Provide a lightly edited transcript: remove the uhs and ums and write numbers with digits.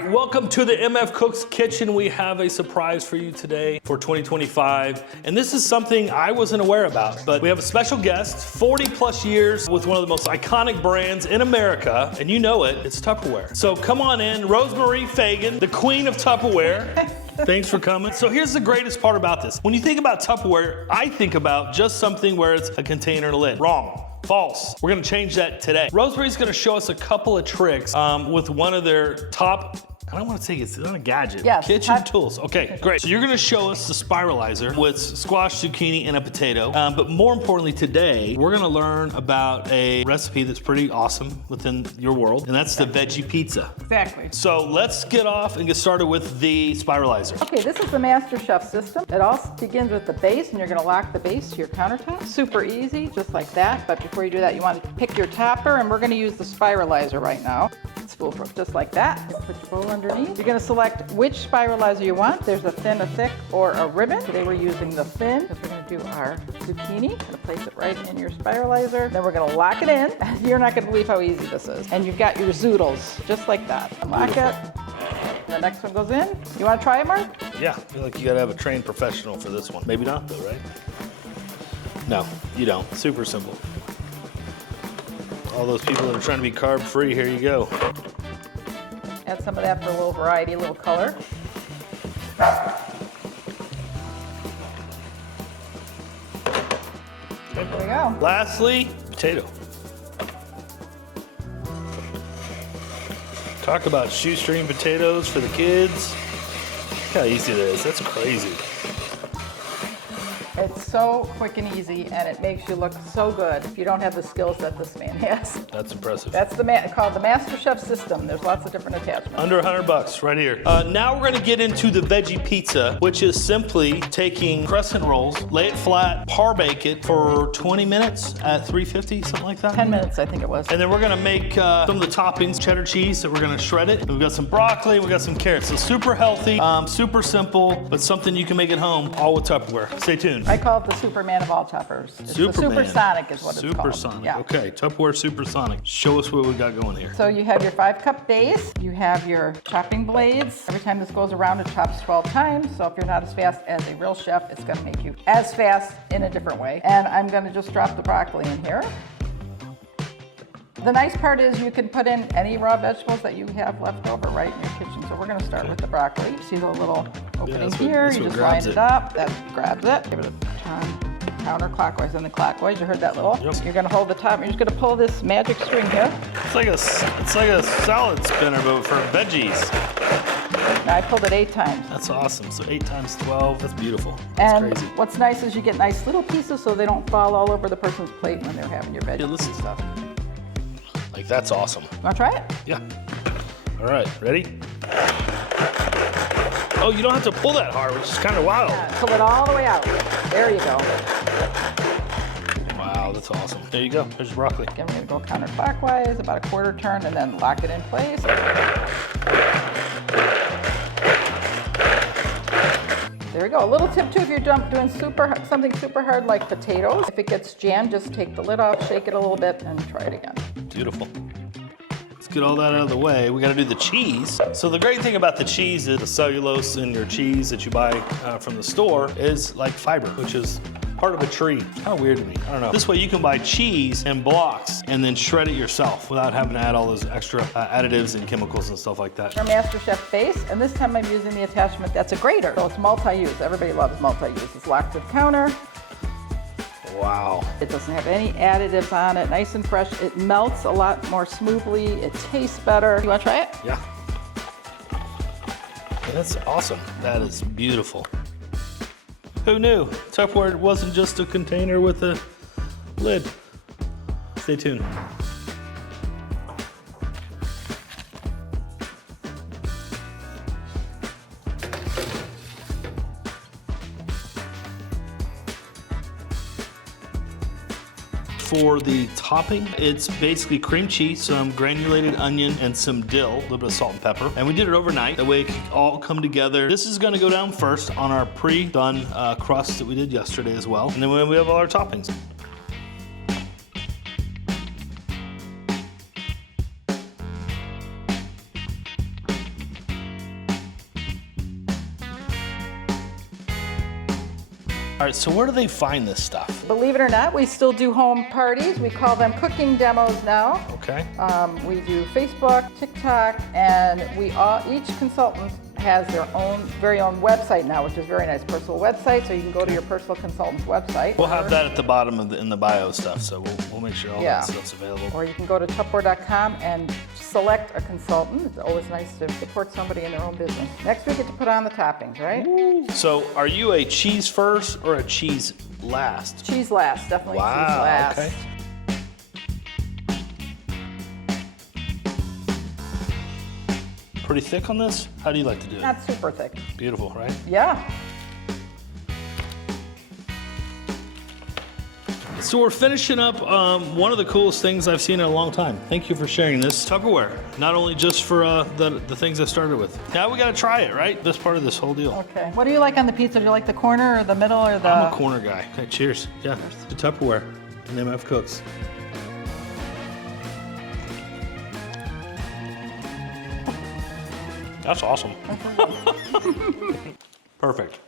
right, welcome to the MF Cook's Kitchen. We have a surprise for you today for 2025. And this is something I wasn't aware about, but we have a special guest, 40 plus years with one of the most iconic brands in America, and you know it, it's Tupperware. So come on in, Rosemarie Fagan, the queen of Tupperware. Thanks for coming. So here's the greatest part about this. When you think about Tupperware, I think about just something where it's a container and a lid. Wrong. False. We're gonna change that today. Rosemary's gonna show us a couple of tricks with one of their top, I don't want to say it's not a gadget. Yes. Kitchen tools. Okay, great. So you're gonna show us the spiralizer with squash, zucchini, and a potato. But more importantly today, we're gonna learn about a recipe that's pretty awesome within your world, and that's the veggie pizza. Exactly. So let's get off and get started with the spiralizer. Okay, this is the Master Chef system. It all begins with the base, and you're gonna lock the base to your countertop. Super easy, just like that. But before you do that, you want to pick your topper, and we're gonna use the spiralizer right now. It's foolproof, just like that. You put your bowl underneath. You're gonna select which spiralizer you want. There's a thin, a thick, or a ribbon. Today we're using the thin, because we're gonna do our zucchini. Gonna place it right in your spiralizer. Then we're gonna lock it in. You're not gonna believe how easy this is. And you've got your zoodles, just like that. Lock it. The next one goes in. You wanna try it, Mark? Yeah, I feel like you gotta have a trained professional for this one. Maybe not though, right? No, you don't. Super simple. All those people that are trying to be carb free, here you go. Add some of that for a little variety, a little color. There we go. Lastly, potato. Talk about shoestring potatoes for the kids. Look how easy it is. That's crazy. It's so quick and easy, and it makes you look so good if you don't have the skills that this man has. That's impressive. That's called the Master Chef system. There's lots of different attachments. Under $100 right here. Now we're gonna get into the veggie pizza, which is simply taking crescent rolls, lay it flat, par bake it for 20 minutes at 350, something like that. 10 minutes, I think it was. And then we're gonna make some of the toppings, cheddar cheese, so we're gonna shred it. And we've got some broccoli, we've got some carrots. So super healthy, super simple, but something you can make at home, all with Tupperware. Stay tuned. I call it the Superman of all toppers. It's the Supersonic is what it's called. Supersonic, Yeah. okay. Tupperware Supersonic. Show us what we got going here. So you have your 5-cup base, you have your chopping blades. Every time this goes around, it chops 12 times. So if you're not as fast as a real chef, it's gonna make you as fast in a different way. And I'm gonna just drop the broccoli in here. The nice part is you can put in any raw vegetables that you have left over right in your kitchen. So we're gonna start with the broccoli. See the little opening here? You just line it up, that grabs it. Give it a turn counterclockwise and then clockwise. You heard that little? Yep. You're gonna hold the top, you're just gonna pull this magic string here. It's like a salad spinner, but for veggies. Now I pulled it 8 times. That's awesome. So 8 times 12, that's beautiful. That's And crazy. what's nice is you get nice little pieces so they don't fall all over the person's plate when they're having your veggies Yeah, listen. and stuff. Like, that's awesome. Wanna try it? Yeah. All right, ready? Oh, you don't have to pull that hard, which is kind of wild. Pull it all the way out. There you go. Wow, that's awesome. There you go. There's broccoli. Again, we're gonna go counterclockwise, about a quarter turn, and then lock it in place. There we go. A little tip too, if you're doing something super hard like potatoes, if it gets jammed, just take the lid off, shake it a little bit, and try it again. Beautiful. Let's get all that out of the way. We gotta do the cheese. So the great thing about the cheese is the cellulose in your cheese that you buy from the store is like fiber, which is part of a tree. It's kind of weird to me. I don't know. This way you can buy cheese in blocks and then shred it yourself without having to add all those extra additives and chemicals and stuff like that. Our Master Chef base, and this time I'm using the attachment that's a grater. So it's multi-use. Everybody loves multi-use. It's locked to the counter. Wow. It doesn't have any additives on it. Nice and fresh. It melts a lot more smoothly. It tastes better. You want to try it? Yeah. That's awesome. That is beautiful. Who knew? Tupperware wasn't just a container with a lid. Stay tuned. For the topping, it's basically cream cheese, some granulated onion, and some dill, a little bit of salt and pepper. And we did it overnight, that way it can all come together. This is gonna go down first on our pre-done crust that we did yesterday as well. And then we have all our toppings. All right, so where do they find this stuff? Believe it or not, we still do home parties. We call them cooking demos now. Okay. We do Facebook, TikTok, and each consultant has their very own website now, which is very nice, personal website. So you can go to your personal consultant's website. We'll have that at the bottom in the bio stuff, so we'll make sure all that stuff's available. Or you can go to Tupperware.com and select a consultant. It's always nice to support somebody in their own business. Next, we get to put on the toppings, right? Ooh. So are you a cheese first or a cheese last? Cheese last, definitely cheese last. Okay. Pretty thick on this? How do you like to do it? Not super thick. Beautiful, right? Yeah. So we're finishing up one of the coolest things I've seen in a long time. Thank you for sharing this. Tupperware, not only just for the things I started with. Now we gotta try it, right? This part of this whole deal. Okay. What do you like on the pizza? Do you like the corner or the middle or the... I'm a corner guy. Okay, cheers. Yeah, to Tupperware and MF Cooks. That's awesome. Perfect.